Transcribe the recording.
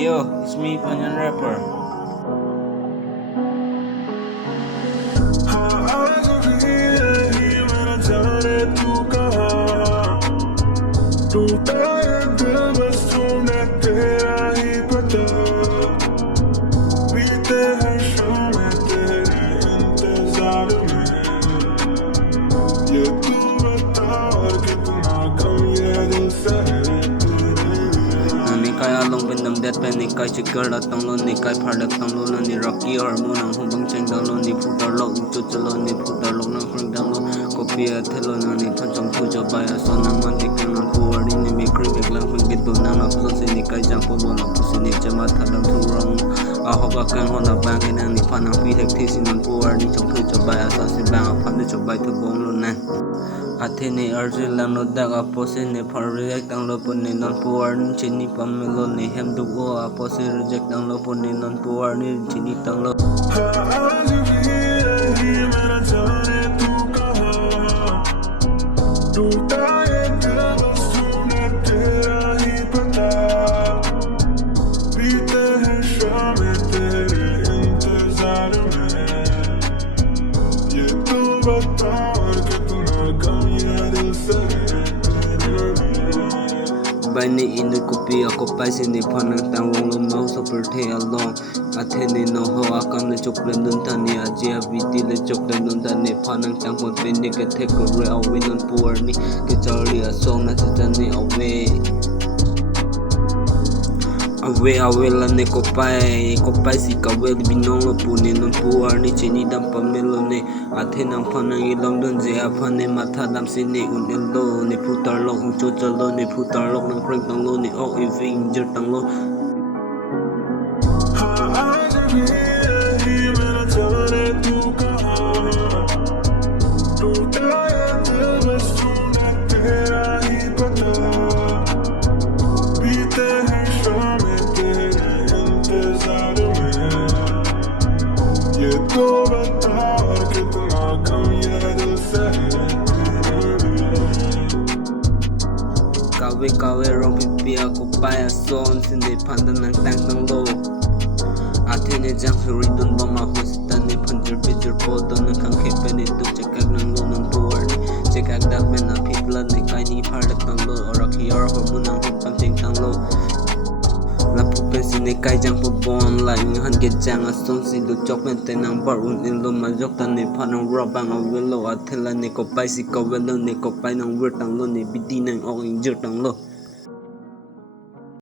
Hey yo, it's me, Panyan Rapper. टूटा ये दिल बस तूने तेरा ही पता बीते हैं शामें तेरे इंतजार में ये तू बता और कितना कम ये दिल सहे Nikai along bendam dead pen nikai chikar datang lo nikai phadak tang lo ni rocky hormone ang humbang cheng dang lo ni putar lo uchu chalo ni putar lo nang khring dang lo kopi athelo na ni thon chong thu jo baya so nang man dikang nang puari ni me kri bek lang hung git nang na so si nikai jang po mo na pusi ni chama thadam thu rong a hoba kang ho na bang ni nang ni phanang pi thek thi sin nang puari ni chong thu jo baya so si bang phan ni jo bai thu bong lo na Athene Arjun Lano Daga Pose ne for reject ang lopo ni non puar ni chini pamelo ni hem dugo apose reject ang lopo ni non puar ni chini tang lo आज भी यही मेरा जाने तू कहाँ टूटा ये दिल बस तूने तेरा ही पता बीते हैं शामें तेरे इंतजार में ये तू बता और कितना कम ये दिल सहे Bani in the copy a copy in the pan tang long mouse of her tail along Athene no ho akam the chocolate duntani ajia viti the chocolate duntani panang tang pon pin the take a real win on poor ni get already a song na tani away Away la ne kopai si kawel binong lo pune non puar ni chini dam pamelo ne Athena panang ilong don je apane matha dam sine un lo ne putar lo un chocha lo ne putar lo nang prank tang lo ne o eving jer tang lo आज भी यही मेरा जाने तू कहाँ टूटा ये दिल बस तूने तेरा ही पता बीते हैं शामें तेरे इंतजार में ये तो बता और कितना कम ये दिल सहे Kawe rong pipi a kopai a son sin de pandan nang tang tang lo Athene jang huri dun bama hostan ne panjer picture po don nang kang khepe ne tu chekak nang lo nang puar ni chekak dak men na people ne kai ni phadak tang lo or akhiar hormone nang humpang cheng tang lo La pupen si ne kai jang po bon la ing han get jang a son si lu chok men te nang bar un in lo ma jok tan ne phanang ro bang a welo athela ne kopai si kawelo ne kopai nang wir tang lo ne bidi nang o ing jer tang lo